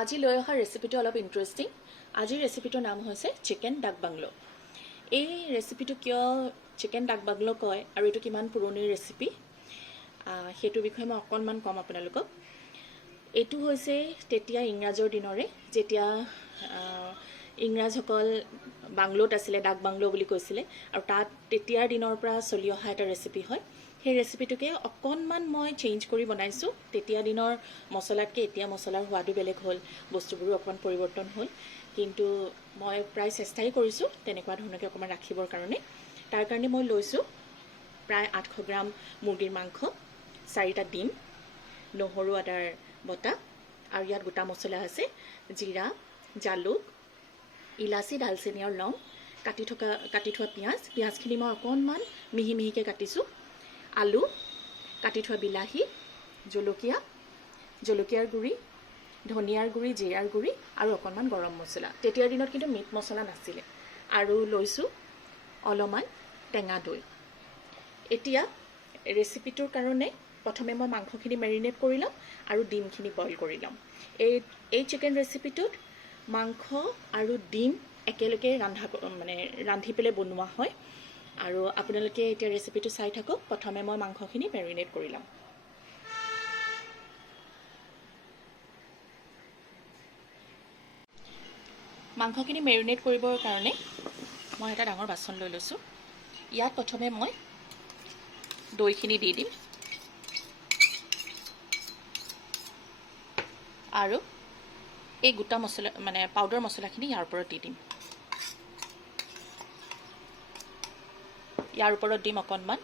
আজি লৈ অহা ৰেচিপিটো অলপ ইণ্টাৰেষ্টিং। আজিৰ ৰেচিপিটোৰ নাম হৈছে চিকেন ডাক বাংলো। এই ৰেচিপিটো কিয় চিকেন ডাক বাংলো কয় আৰু এইটো কিমান পুৰণি ৰেচিপি সেইটোৰ বিষয়ে মই অকণমান ক'ম আপোনালোকক। এইটো হৈছে তেতিয়া ইংৰাজৰ দিনৰে, যেতিয়া ইংৰাজসকল বাংলোত আছিলে, ডাক বাংলো বুলি কৈছিলে, আৰু তাত তেতিয়াৰ দিনৰ পৰা চলি অহা এটা ৰেচিপি হয়। সেই ৰেচিপিটোকে অকণমান মই চেঞ্জ কৰি বনাইছোঁ। তেতিয়া দিনৰ মছলাতকৈ এতিয়া মছলাৰ সোৱাদো বেলেগ হ'ল, বস্তুবোৰো অকণমান পৰিৱৰ্তন হ'ল, কিন্তু মই প্ৰায় চেষ্টাই কৰিছোঁ তেনেকুৱা ধৰণকৈ অকণমান ৰাখিবৰ কাৰণে। তাৰ কাৰণে মই লৈছোঁ প্ৰায় 800 গ্ৰাম মুৰ্গীৰ মাংস, 4টা ডিম, নহৰু আদাৰ বটা, আৰু ইয়াত গোটা মছলা আছে জিৰা, জালুক, ইলাচি, ডালচেনি আৰু লং, কাটি থোৱা পিঁয়াজখিনি মই অকণমান মিহি মিহিকৈ কাটিছোঁ, আলু, কাটি থোৱা বিলাহী, জলকীয়াৰ গুড়ি, ধনিয়াৰ গুড়ি, জিৰাৰ গুড়ি আৰু অকণমান গৰম মছলা। তেতিয়াৰ দিনত কিন্তু মিট মছলা নাছিলে। আৰু লৈছোঁ অলপমান টেঙা দৈ। এতিয়া ৰেচিপিটোৰ কাৰণে প্ৰথমে মই মাংসখিনি মেৰিনেট কৰি ল'ম আৰু ডিমখিনি বইল কৰি ল'ম। এই চিকেন ৰেচিপিটোত মাংস আৰু ডিম একেলগে ৰান্ধি পেলাই বনোৱা হয়। আৰু আপোনালোকে এতিয়া ৰেচিপিটো চাই থাকক। প্ৰথমে মই মাংসখিনি মেৰিনেট কৰি ল'ম। মাংসখিনি মেৰিনেট কৰিবৰ কাৰণে মই এটা ডাঙৰ বাচন লৈ লৈছোঁ। ইয়াত প্ৰথমে মই দৈখিনি দি দিম আৰু এই গোটা মছলা পাউডাৰ মছলাখিনি ইয়াৰ ওপৰত দি দিম। ইয়াৰ ওপৰত দিম অকণমান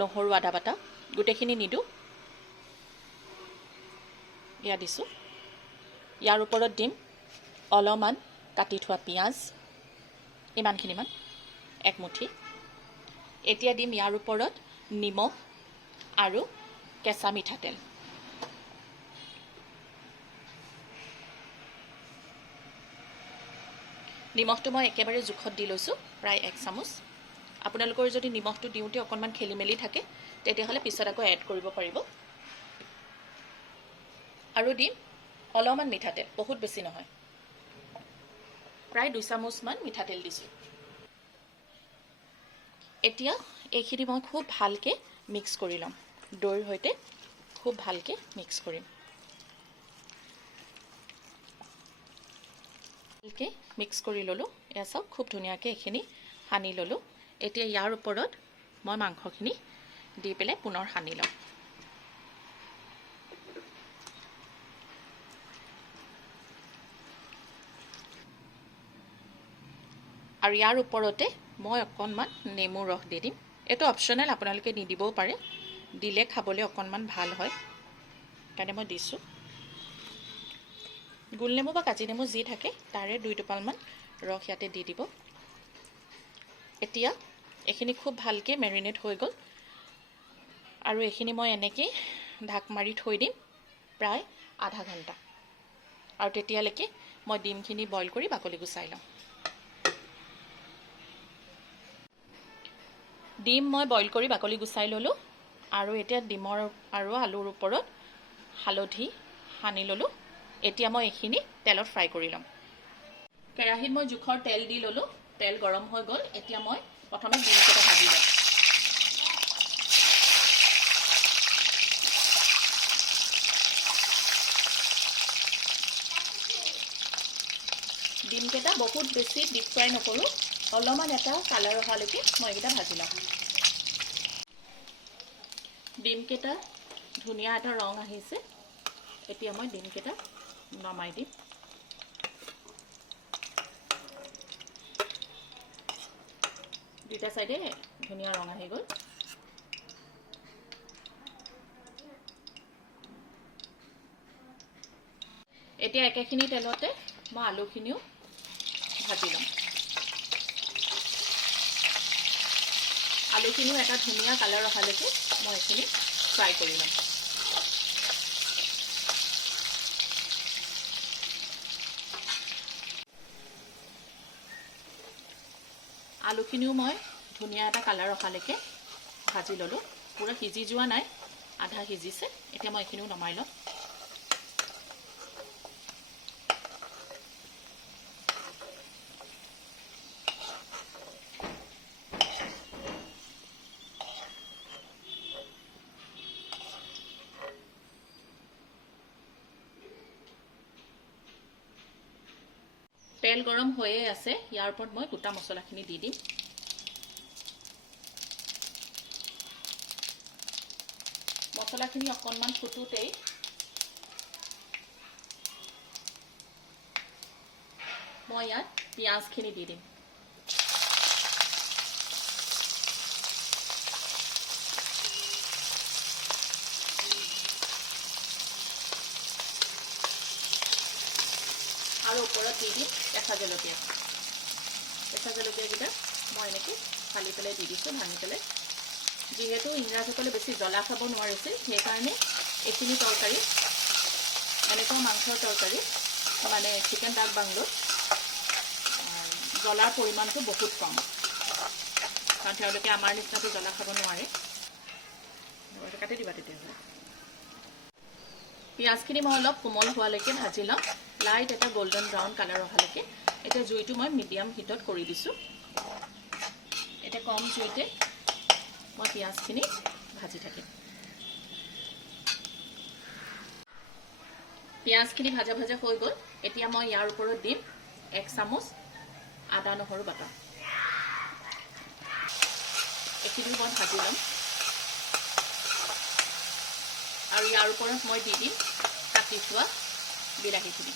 নহৰু আদা বাটা, গোটেইখিনি নিদিওঁ, এয়া দিছোঁ। ইয়াৰ ওপৰত দিম অলপমান কাটি থোৱা পিঁয়াজ, ইমানখিনিমান, এক মুঠি। এতিয়া দিম ইয়াৰ ওপৰত নিমখ আৰু কেঁচা মিঠাতেল। নিমখটো মই একেবাৰে জোখত দি লৈছোঁ, প্ৰায় 1 চামুচ। আপোনালোকৰ যদি নিমখটো দিওঁতে অকণমান খেলি মেলি থাকে তেতিয়াহ'লে পিছত আকৌ এড কৰিব পাৰিব। আৰু দিম অলপমান মিঠাতেল, বহুত বেছি নহয়, প্ৰায় 2 চামুচমান মিঠাতেল দিছোঁ। এতিয়া এইখিনি মই খুব ভালকৈ মিক্স কৰি ল'ম, দৈৰ সৈতে খুব ভালকৈ মিক্স কৰিম। ভালকৈ মিক্স কৰি ল'লোঁ। এয়া চাওক, খুব ধুনীয়াকৈ এইখিনি সানি ল'লোঁ। এতিয়া ইয়াৰ ওপৰত মই মাংসখিনি দি পেলাই পুনৰ সানি ল'ম। আৰু ইয়াৰ ওপৰতে মই অকণমান নেমু ৰস দি দিম। এইটো অপশ্যনেল, আপোনালোকে নিদিবও পাৰে, দিলে খাবলৈ অকণমান ভাল হয়, সেইকাৰণে মই দিছোঁ। গোল নেমু বা কাজি নেমু যি থাকে তাৰে 2 টোপালমান ৰস ইয়াতে দি দিব। এতিয়া এইখিনি খুব ভালকৈ মেৰিনেট হৈ গ'ল আৰু এইখিনি মই এনেকৈয়ে ঢাক মাৰি থৈ দিম প্ৰায় আধা ঘণ্টা। আৰু তেতিয়ালৈকে মই ডিমখিনি বইল কৰি বাকলি গুচাই ল'ম। ডিম মই বইল কৰি বাকলি গুচাই ল'লোঁ আৰু এতিয়া ডিমৰ আৰু আলুৰ ওপৰত হালধি সানি ল'লোঁ। এতিয়া মই এইখিনি তেলত ফ্ৰাই কৰি ল'ম। কেৰাহীত মই জোখৰ তেল দি ল'লোঁ, তেল গৰম হৈ গ'ল। এতিয়া মই প্ৰথমে ডিমকেইটা ভাজি ল'ম। ডিমকেইটা বহুত বেছি ডিপ ফ্ৰাই নকৰোঁ, অলপমান এটা কালাৰ অহালৈকে মই এইকেইটা ভাজি ল'ম। ডিমকেইটা ধুনীয়া এটা ৰং আহিছে। এতিয়া মই ডিমকেইটা নমাই দিম। দুইটা চাইডে ধুনীয়া ৰং আহি গ'ল। এতিয়া একেখিনি তেলতে মই আলুখিনিও ভাজি ল'ম। আলুখিনিও এটা ধুনীয়া কালাৰ অহালৈকে মই এইখিনি ফ্ৰাই কৰি ল'ম। আলুখিনিও মই ধুনীয়া এটা কালাৰ অহালৈকে ভাজি ল'লোঁ। পুৰা সিজি যোৱা নাই, আধা সিজিছে। এতিয়া মই এইখিনিও নমাই ল'ম। তেল গৰম হৈয়ে আছে, ইয়াৰ ওপৰত মই গোটা মছলাখিনি দি দিম। মছলাখিনি অকণমান ফুটোতেই মই ইয়াত পিঁয়াজখিনি দি দিম। আৰু ওপৰত দি দিম কেঁচা জলকীয়া। কেঁচা জলকীয়াকেইটা মই এনেকৈ ফালি পেলাই দি দিছোঁ, ভাঙি পেলাই। যিহেতু ইংৰাজসকলে বেছি জ্বলা খাব নোৱাৰিছিল, সেইকাৰণে এইখিনি তৰকাৰী, এনেকুৱা মাংসৰ তৰকাৰী মানে চিকেন ডাক বাংলোত জ্বলাৰ পৰিমাণটো বহুত কম, কাৰণ তেওঁলোকে আমাৰ নিচিনাটো জ্বলা খাব নোৱাৰে। কাটি দিবা তেতিয়াহ'লে। পিঁয়াজখিনি মই অলপ কোমল হোৱালৈকে ভাজি ল'ম, লাইট এটা গোল্ডেন ব্ৰাউন কালাৰ অহালৈকে। এতিয়া জুইটো মই মিডিয়াম হিটত কৰি দিছোঁ। এতিয়া কম জুইতে মই পিঁয়াজখিনি ভাজি থাকিম। পিঁয়াজখিনি ভাজা ভাজা হৈ গ'ল। এতিয়া মই ইয়াৰ ওপৰত দিম 1 চামুচ আদা নহৰু বাটা। এইখিনিও মই ভাজি ল'ম। আৰু ইয়াৰ ওপৰত মই দি দিম কাটি থোৱা বিলাহীখিনি।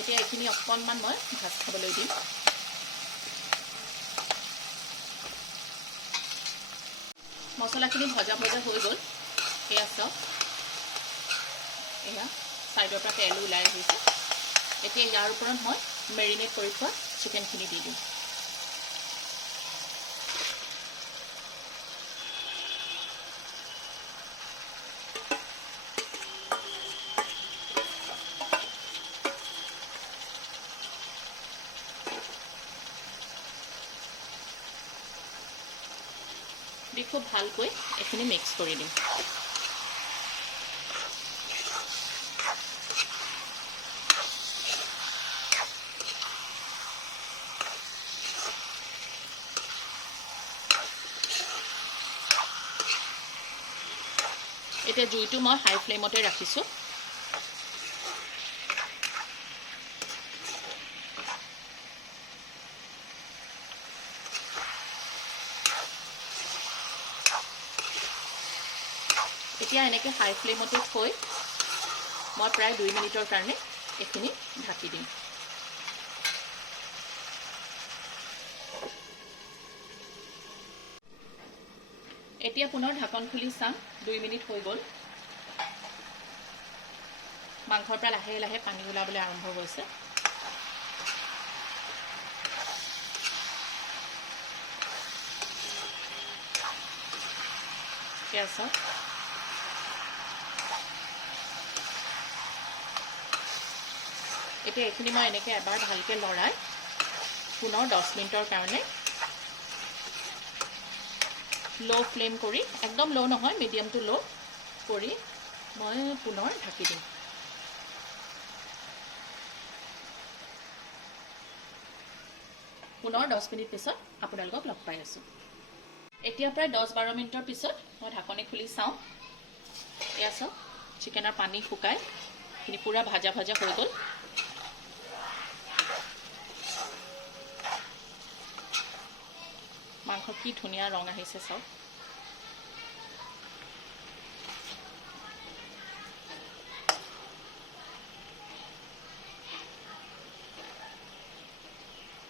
এতিয়া এইখিনি অকণমান মই ভাজ খাবলৈ দিম। মছলাখিনি ভজা ভজা হৈ গ'ল। এয়া চাওক, এয়া ছাইডৰ পৰা তেল ওলাই আহিছে। এতিয়া ইয়াৰ ওপৰত মই মেৰিনেট কৰি থোৱা চিকেনখিনি দি দিম। দি খুব ভালকৈ এইখিনি মিক্স কৰি দিম। এতিয়া জুইটো মই হাই ফ্লেমতে ৰাখিছোঁ। এতিয়া এনেকৈ হাই ফ্লেমতে থৈ মই প্ৰায় 2 মিনিটৰ কাৰণে এইখিনি ঢাকি দিম। এতিয়া পুনৰ ঢাকন খুলি চাম, 2 মিনিট হৈ গ'ল। মাংসৰ পৰা লাহে লাহে পানী ওলাবলৈ আৰম্ভ হৈছে। এতিয়া এইখিনি মই এনেকৈ এবাৰ ভালকৈ লৰাই পুনৰ 10 মিনিটৰ কাৰণে ল' ফ্লেম কৰি, একদম ল' নহয়, মিডিয়াম টু ল' কৰি মই পুনৰ ঢাকি দিম। পুনৰ 10 মিনিট পিছত আপোনালোকক লগ পাই আছোঁ। এতিয়া প্ৰায় 10-12 মিনিটৰ পিছত মই ঢাকনি খুলি চাওঁ। এয়া চাওক, চিকেনৰ পানী শুকাই এইখিনি পূৰা ভাজা ভাজা হৈ গ'ল। মাংস কি ধুনীয়া ৰং আহিছে চাওক।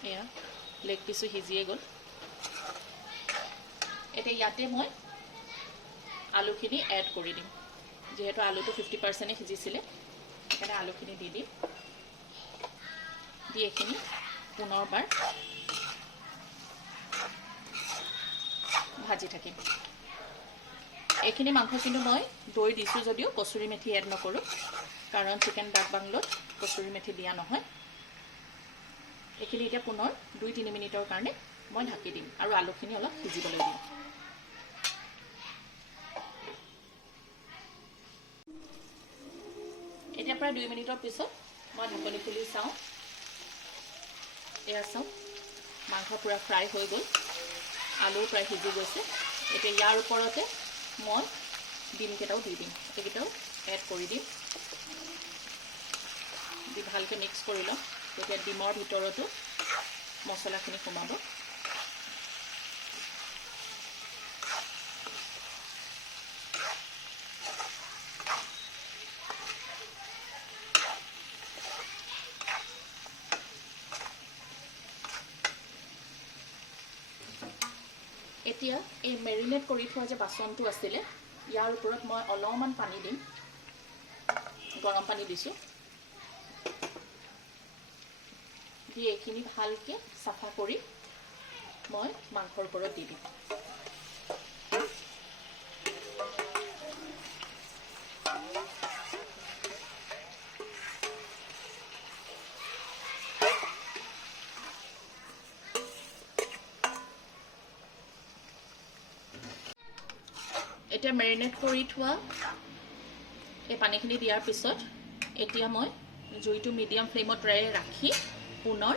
এয়া লেগ পিছো সিজিয়ে গ'ল। এতিয়া ইয়াতে মই আলুখিনি এড কৰি দিম। যিহেতু আলুটো 50% সিজিছিলে, সেইকাৰণে আলুখিনি দি দিম। দি এইখিনি পুনৰবাৰ ভাজি থাকিম। এইখিনি মাংস কিন্তু মই দৈ দিছোঁ যদিও কচুৰি মেথি এড নকৰোঁ, কাৰণ চিকেন ডাক বাংলোত কচুৰি মেথি দিয়া নহয়। এইখিনি এতিয়া পুনৰ 2-3 মিনিটৰ কাৰণে মই ঢাকি দিম আৰু আলুখিনি অলপ সিজিবলৈ দিম। এতিয়া প্ৰায় 2 মিনিটৰ পিছত মই ঢাকনি খুলি চাওঁ, এয়া চাওঁ মাংস পূৰা ফ্ৰাই হৈ গ'ল, আলু প্ৰায় সিজি গৈছে। এতিয়া ইয়াৰ ওপৰতে মই ডিমকেইটাও দি দিম, এইকেইটাও এড কৰি দিম, দি ভালকৈ মিক্স কৰি ল'ম। তেতিয়া ডিমৰ ভিতৰতো মছলাখিনি সোমাব। এতিয়া এই মেৰিনেট কৰি থোৱা যে বাচনটো আছিলে, ইয়াৰ ওপৰত মই অলপমান পানী দিম, গৰম পানী দিছোঁ, দি এইখিনি ভালকৈ চাফা কৰি মই মাংসৰ ওপৰত দি দিম। এতিয়া মেৰিনেট কৰি থোৱা এই পানীখিনি দিয়াৰ পিছত এতিয়া মই জুইটো মিডিয়াম ফ্লেমত ৰাখি পুনৰ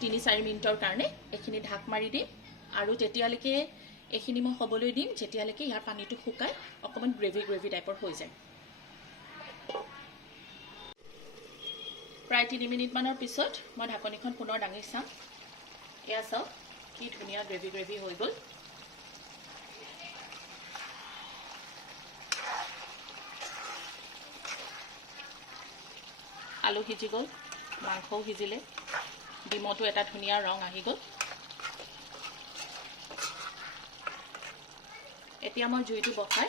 3-4 মিনিটৰ কাৰণে এইখিনি ঢাক মাৰি দিম, আৰু তেতিয়ালৈকে এইখিনি মই হ'বলৈ দিম যেতিয়ালৈকে ইয়াৰ পানীটো শুকাই অকণমান গ্ৰেভি টাইপৰ হৈ যায়। প্ৰায় 3 মিনিটমানৰ পিছত মই ঢাকনিখন পুনৰ দাঙি চাম, এয়া চাওক কি ধুনীয়া গ্ৰেভি হৈ গ'ল। আলু সিজি গ'ল, মাংসও সিজিলে, ডিমতো এটা ধুনীয়া ৰং আহি গ'ল। এতিয়া মই জুইটো বহাই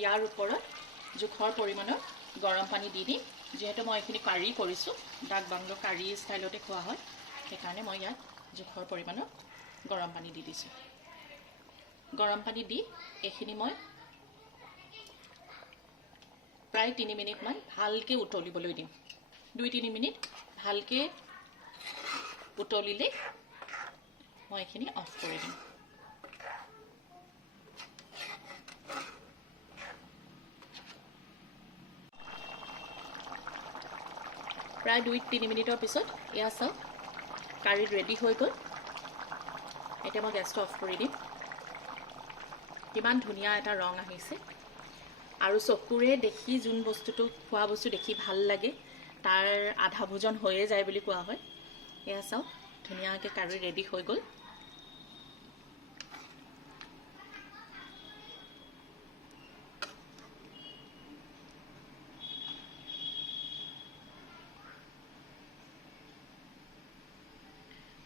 ইয়াৰ ওপৰত জোখৰ পৰিমাণৰ গৰম পানী দি দিম। যিহেতু মই এইখিনি কাৰী কৰিছোঁ, ডাক বাংলো কাৰী ষ্টাইলতে খোৱা হয়, সেইকাৰণে মই ইয়াত জোখৰ পৰিমাণৰ গৰম পানী দি দিছোঁ। গৰম পানী দি এইখিনি মই প্ৰায় 3 মিনিটমান ভালকৈ উতলিবলৈ দিম। 2-3 মিনিট ভালকৈ উতলিলে মই এইখিনি অফ কৰি দিম। প্ৰায় 2-3 মিনিটৰ পিছত এয়া চাওক কাৰী ৰেডি হৈ গ'ল। এতিয়া মই গেছটো অফ কৰি দিম। কিমান ধুনীয়া এটা ৰং আহিছে, আৰু চকুৰে দেখি যোন বস্তুটো খোৱা বস্তু দেখি ভাল লাগে তাৰ আধা ভোজন হৈয়ে যায় বুলি কোৱা হয়। এয়া চাওক ধুনীয়াকৈ কাৰী ৰেডি হৈ গ'ল।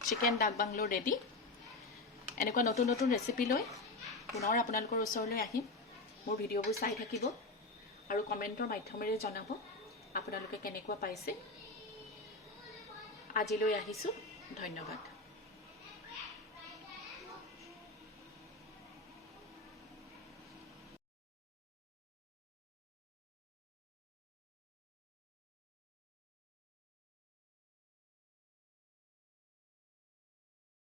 চিকেন ডাক বাংলো ৰেডি। এনেকুৱা নতুন ৰেচিপি লৈ পুনৰ আপোনালোকৰ ওচৰলৈ আহিম। মোৰ ভিডিঅ'বোৰ চাই থাকিব আৰু কমেণ্টৰ মাধ্যমেৰে জনাব আপোনালোকে কেনেকুৱা পাইছে। আজিলৈ আহিছোঁ, ধন্যবাদ।